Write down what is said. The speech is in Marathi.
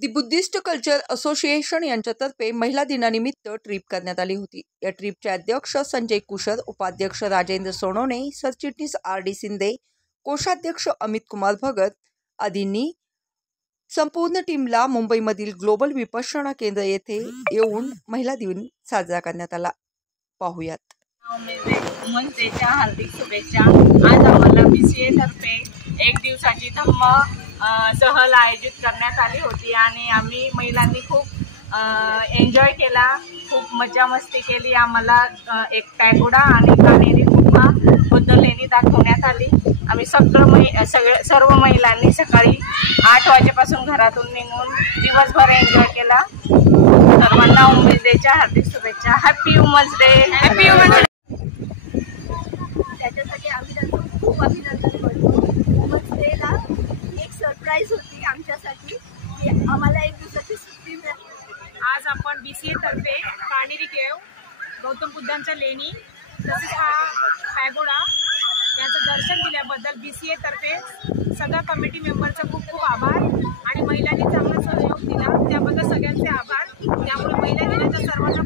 दी बुद्धिस्ट कल्चर असोसिएशन यांच्यातर्फे महिला दिनानिमित्त ट्रिप करण्यात आली होती। या ट्रिपचे अध्यक्ष संजय कुशर, उपाध्यक्ष राजेंद्र सोनवणे, सरचिटणीस RD शिंदे, कोषाध्यक्ष अमित कुमार भगत आदींनी संपूर्ण टीमला मुंबईमधील ग्लोबल विपश्यना केंद्र येथे येऊन महिला दिन साजरा करण्यात आला। पाहूयात। वुमन्स डेच्या हार्दिक शुभेच्छा। आज आम्हाला BCA तर्फे एक दिवसाची धम्म सहल आयोजित करण्यात आली होती आणि आम्ही महिलांनी खूप एन्जॉय केला, खूप मजा मस्ती केली। आम्हाला एक पॅगोडा आणि कानेरी गुफा बद्दल दाखवण्यात आली। आम्ही सर्व महिलांनी सकाळी 8 वाजेपासून घरातून निघून दिवसभर एन्जॉय केला। सर्वांना वुमन्स डेच्या हार्दिक शुभेच्छा। Happy women's day. Happy women's day. त्याच्यासाठी आम्ही त्यांचं खूप अभिनंदन करतो। वुमन्स डेला एक सरप्राईज होती आमच्यासाठी की आम्हाला एक दिवसाची सुट्टी मिळाली। आज आपण BCA तर्फे कानेरी केव, गौतम बुद्धांच्या लेणी तसेच हा पॅगोडा याचं दर्शन दिल्याबद्दल BCA तर्फे सगळ्या कमिटी मेंबरचा खूप खूप आभार आणि महिलांनी चांगला सहयोग दिला त्याबद्दल सगळ्यांचे आभार। त्यामुळे महिला दिनाच्या सर्वांना